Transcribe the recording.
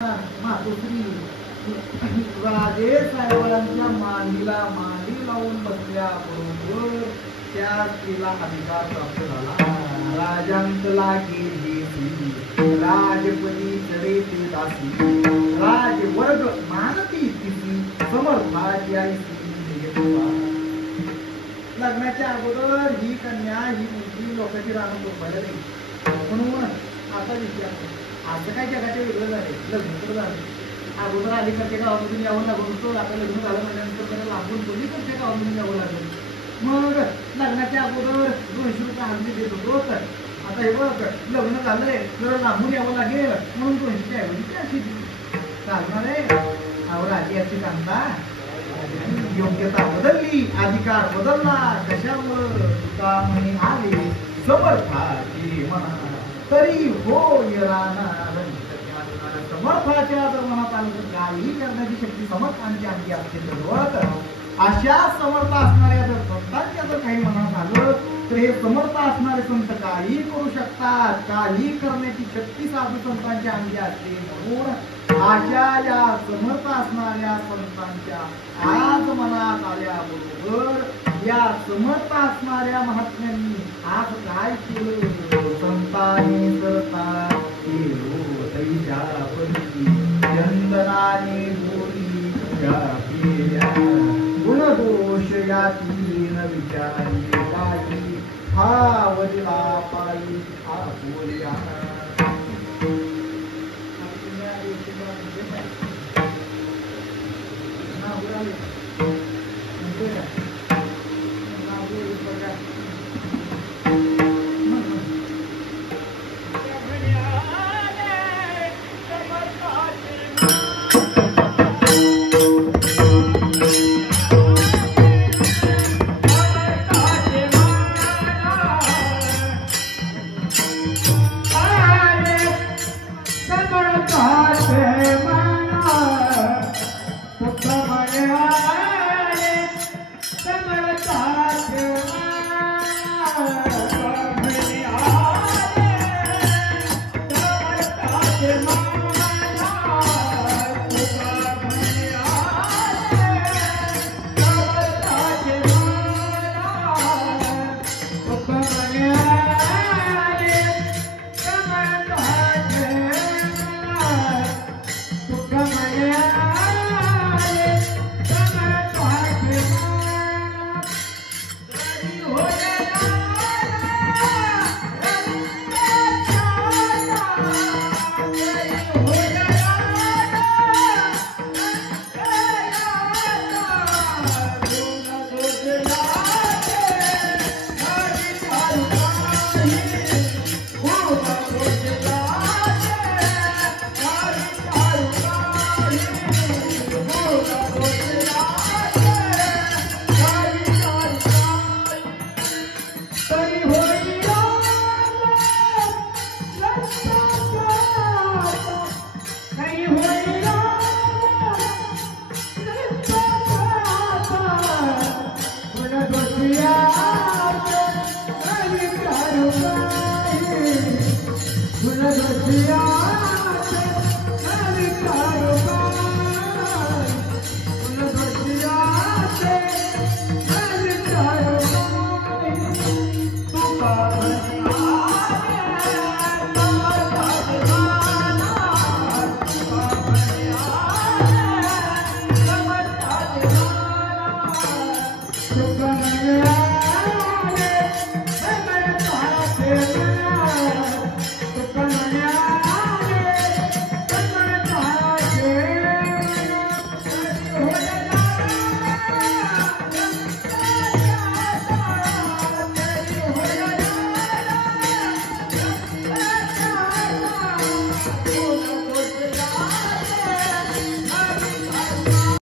मातोश्री राजे साहेबांच्या मांडीला मांडी लावून बसल्या बरोबर त्या स्त्रीला अधिकार प्राप्त झाला. राजांतला गेली राजपती चरेते दासी राजवर्ग मानती स्थिती समर्थाची आई लग्नाच्या अगोदर ही कन्या ही मुलगी लोकांची राहणं झोपायला नाही. म्हणून आता विचार असं काय जगाच्या वेगळं झाले. लग्न तर झालं अगोदर अलीकडच्या गावामधून यावं लागत होतं. आता लग्न झालं म्हटल्यानंतर त्याला लागून पलीकडच्या गावामधून यावं लागेल. मग लग्नाच्या अगोदर 200 रुपये हल्ली देत होतो. आता हे बघ लग्न झालंय जरा लांबून यावं लागेल म्हणून 200च्या ऐवजी 400 चालणार आहे. आवड आधी याची सांगता योग्यता बदलली अधिकार बदलला कशामुळं तुका म्हणे आले समर्थाची म्हणा तरी होय राहणार. समर्थाच्या जर मनात आलं तर काही करण्याची शक्ती समर्थांची अंगी असते. तर अशा समर्थ असणाऱ्या जर संतांच्या जर काही मनात आलं तर हे समर्थ असणारे संत काही करू शकतात. काही करण्याची शक्ती साधू संतांच्या अंगी असते. म्हणून अशा या समर्थ असणाऱ्या संतांच्या आज मनात आल्याबरोबर या समर्थ असणाऱ्या महात्म्यांनी आज काय केलं. संतांनी करता चंदनाने बोली गुणदोष याती न विचारी काही हा वडिला पायी हा बोल्या. Yeah.